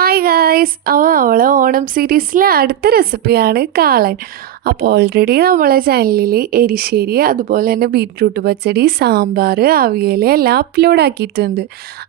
Hi guys, അവൾ ഓണം സീരീസിലെ അടുത്ത റെസിപ്പിയാണ് കാളൻ. അപ്പോൾ ഓൾറെഡി നമ്മളെ ചാനലിൽ എരിശ്ശേരി, അതുപോലെ തന്നെ ബീറ്റ്റൂട്ട് പച്ചടി, സാമ്പാർ, അവിയൽ എല്ലാം അപ്ലോഡ് ആക്കിയിട്ടുണ്ട്.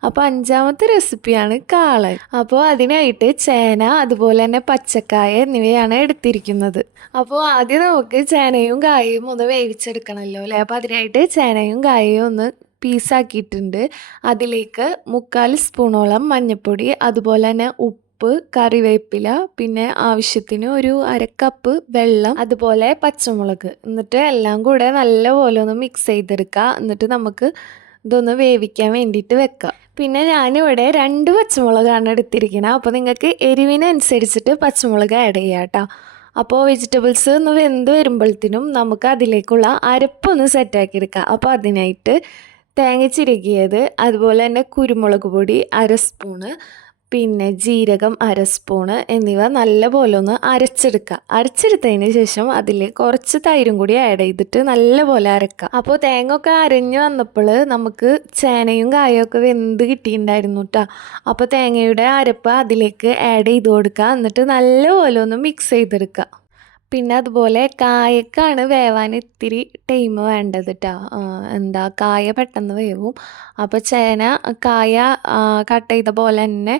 അപ്പോൾ 5ാമത്തെ റെസിപ്പിയാണ് കാളൻ. അപ്പോൾ അതിനായിട്ട് ചേന, അതുപോലെ തന്നെ പച്ചക്കായ എന്നിവയാണ് എടുത്തിരിക്കുന്നത്. അപ്പോൾ ആദ്യം നമുക്ക് ചേനയും കായയും ഒന്ന് വേവിച്ചെടുക്കണമല്ലോ അല്ലേ. അപ്പോൾ അതിനായിട്ട് ചേനയും കായയും ഒന്ന് പീസാക്കിയിട്ടുണ്ട്. അതിലേക്ക് 3/4 സ്പൂണോളം മഞ്ഞൾപ്പൊടി, അതുപോലെ തന്നെ ഉപ്പ്, കറിവേപ്പില, പിന്നെ ആവശ്യത്തിന് ഒരു 1/2 കപ്പ് വെള്ളം, അതുപോലെ പച്ചമുളക്, എന്നിട്ട് എല്ലാം കൂടെ നല്ലപോലെ ഒന്ന് മിക്സ് ചെയ്തെടുക്കുക. എന്നിട്ട് നമുക്ക് ഇതൊന്ന് വേവിക്കാൻ വേണ്ടിയിട്ട് വെക്കാം. പിന്നെ ഞാനിവിടെ 2 പച്ചമുളകാണ് എടുത്തിരിക്കുന്നത്. അപ്പോൾ നിങ്ങൾക്ക് എരിവിനനുസരിച്ചിട്ട് പച്ചമുളക് ആഡ് ചെയ്യാം കേട്ടോ. അപ്പോൾ വെജിറ്റബിൾസ് ഒന്ന് വെന്ത് വരുമ്പോഴത്തേനും നമുക്ക് അതിലേക്കുള്ള അരപ്പൊന്ന് സെറ്റാക്കി എടുക്കാം. അപ്പോൾ അതിനായിട്ട് തേങ്ങ ചിരകിയത്, അതുപോലെ തന്നെ കുരുമുളക് പൊടി 1/2 സ്പൂണ്, പിന്നെ ജീരകം 1/2 സ്പൂണ് എന്നിവ നല്ലപോലെ ഒന്ന് അരച്ചെടുക്കുക. അരച്ചെടുത്തതിന് ശേഷം അതിൽ കുറച്ച് തൈരും കൂടി ആഡ് ചെയ്തിട്ട് നല്ലപോലെ അരക്കുക. അപ്പോൾ തേങ്ങ ഒക്കെ അരഞ്ഞ് വന്നപ്പോൾ നമുക്ക് ചേനയും കായും ഒക്കെ വെന്ത് കിട്ടിയിട്ടുണ്ടായിരുന്നു കേട്ടോ. അപ്പോൾ തേങ്ങയുടെ അരപ്പ് അതിലേക്ക് ആഡ് ചെയ്ത് കൊടുക്കുക. എന്നിട്ട് നല്ലപോലെ ഒന്ന് മിക്സ് ചെയ്തെടുക്കുക. പിന്നെ അതുപോലെ കായക്കാണ് വേവാൻ ഇത്തിരി ടൈം വേണ്ടത് കേട്ടോ. കായ പെട്ടെന്ന് വേവും. അപ്പോൾ കായ കട്ട് ചെയ്ത പോലെ തന്നെ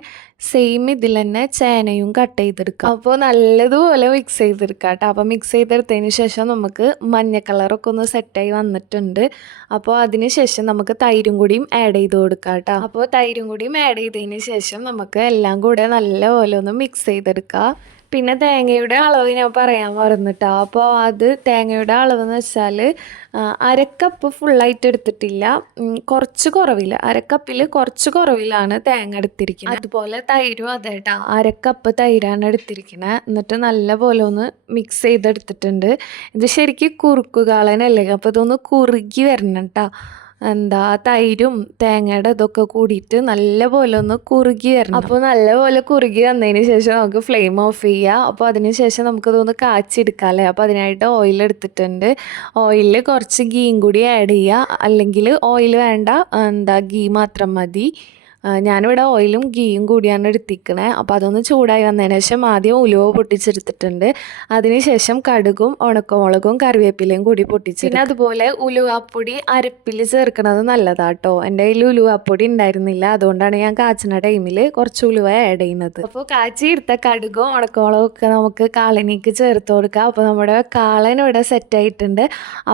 സെയിം ഇതിൽ തന്നെ ചേനയും കട്ട് ചെയ്തെടുക്കുക. അപ്പോൾ നല്ലതുപോലെ മിക്സ് ചെയ്തെടുക്കുക കേട്ടോ. അപ്പോൾ മിക്സ് ചെയ്തെടുത്തതിന് ശേഷം നമുക്ക് മഞ്ഞ കളറൊക്കെ ഒന്ന് സെറ്റായി വന്നിട്ടുണ്ട്. അപ്പോൾ അതിന് ശേഷം നമുക്ക് തൈരും കൂടിയും ആഡ് ചെയ്ത് കൊടുക്കുക കേട്ടോ. അപ്പോൾ തൈരും കൂടിയും ആഡ് ചെയ്തതിന് ശേഷം നമുക്ക് എല്ലാം കൂടെ നല്ലപോലെ ഒന്ന് മിക്സ് ചെയ്തെടുക്കുക. പിന്നെ തേങ്ങയുടെ അളവ് ഞാൻ പറയാൻ മറന്നിട്ടോ. അപ്പോൾ അത് തേങ്ങയുടെ അളവെന്ന് വെച്ചാൽ 1/2 കപ്പ് ഫുള്ളായിട്ട് എടുത്തിട്ടില്ല, കുറച്ച് കുറവില്ല, 1/2 കപ്പിൽ കുറച്ച് കുറവിലാണ് തേങ്ങ എടുത്തിരിക്കുന്നത്. അതുപോലെ തൈരും അതെ കേട്ടോ, 1/2 കപ്പ് തൈരാണ് എടുത്തിരിക്കുന്നത്. എന്നിട്ട് നല്ലപോലെ ഒന്ന് മിക്സ് ചെയ്തെടുത്തിട്ടുണ്ട്. ഇത് ശരിക്കും കുറുക്കുകാളനല്ലേ, അപ്പോൾ ഇതൊന്ന് കുറുകി വരണം കേട്ടോ. തൈരും തേങ്ങയുടെ ഇതൊക്കെ കൂടിയിട്ട് നല്ലപോലെ ഒന്ന് കുറുകി വരണം. അപ്പോൾ നല്ലപോലെ കുറുകി വന്നതിന് ശേഷം നമുക്ക് ഫ്ലെയിം ഓഫ് ചെയ്യുക. അപ്പോൾ അതിന് ശേഷം നമുക്കതൊന്ന് കാച്ചെടുക്കാം അല്ലേ. അപ്പോൾ അതിനായിട്ട് ഓയിൽ എടുത്തിട്ടുണ്ട്. ഓയിലിൽ കുറച്ച് ഗീയും കൂടി ആഡ് ചെയ്യുക, അല്ലെങ്കിൽ ഓയിൽ വേണ്ട, ഗീ മാത്രം മതി. ഞാനിവിടെ ഓയിലും ഗീയും കൂടിയാണ് എടുത്തിരിക്കണേ. അപ്പോൾ അതൊന്ന് ചൂടായി വന്നതിന് ശേഷം ആദ്യം ഉലുവ പൊട്ടിച്ചെടുത്തിട്ടുണ്ട്. അതിനുശേഷം കടുകും ഉണക്കമുളകും കറിവേപ്പിലയും കൂടി പൊട്ടിച്ച്, പിന്നെ അതുപോലെ ഉലുവാപ്പൊടി അരപ്പിൽ ചേർക്കണത് നല്ലതാട്ടോ. എൻ്റെ കയ്യിൽ ഉലുവാപ്പൊടി ഉണ്ടായിരുന്നില്ല, അതുകൊണ്ടാണ് ഞാൻ കാച്ചുന്ന ടൈമിൽ കുറച്ച് ഉലുവ ആഡ് ചെയ്യുന്നത്. അപ്പോൾ കാച്ചി എടുത്ത കടുകും ഉണക്കമുളകും ഒക്കെ നമുക്ക് കാളനിക്ക് ചേർത്ത് കൊടുക്കാം. അപ്പോൾ നമ്മുടെ കാളൻ ഇവിടെ സെറ്റായിട്ടുണ്ട്.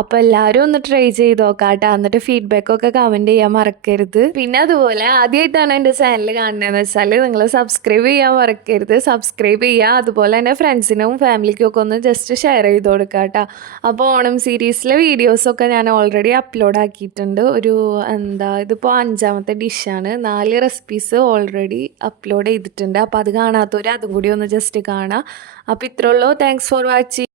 അപ്പോൾ എല്ലാവരും ഒന്ന് ട്രൈ ചെയ്ത് നോക്കാം കേട്ടോ. എന്നിട്ട് ഫീഡ്ബാക്കൊക്കെ കമൻറ്റ് ചെയ്യാൻ മറക്കരുത്. പിന്നെ അതുപോലെ ആദ്യമായിട്ട് എൻ്റെ ചാനൽ കാണുന്നതെന്ന് വെച്ചാൽ നിങ്ങൾ സബ്സ്ക്രൈബ് ചെയ്യാൻ മറക്കരുത്. സബ്സ്ക്രൈബ് ചെയ്യുക, അതുപോലെ തന്നെ ഫ്രണ്ട്സിനും ഫാമിലിക്കും ഒക്കെ ഒന്ന് ജസ്റ്റ് ഷെയർ ചെയ്ത് കൊടുക്കുക കേട്ടോ. അപ്പോൾ ഓണം സീരീസിലെ വീഡിയോസൊക്കെ ഞാൻ ഓൾറെഡി അപ്ലോഡ് ആക്കിയിട്ടുണ്ട്. ഇതിപ്പോൾ 5ാമത്തെ ഡിഷാണ്. 4 റെസിപ്പീസ് ഓൾറെഡി അപ്ലോഡ് ചെയ്തിട്ടുണ്ട്. അപ്പോൾ അത് കാണാത്തവർ അതും കൂടി ഒന്ന് ജസ്റ്റ് കാണാം. അപ്പോൾ ഇത്രയുള്ളൂ. Thanks for watching.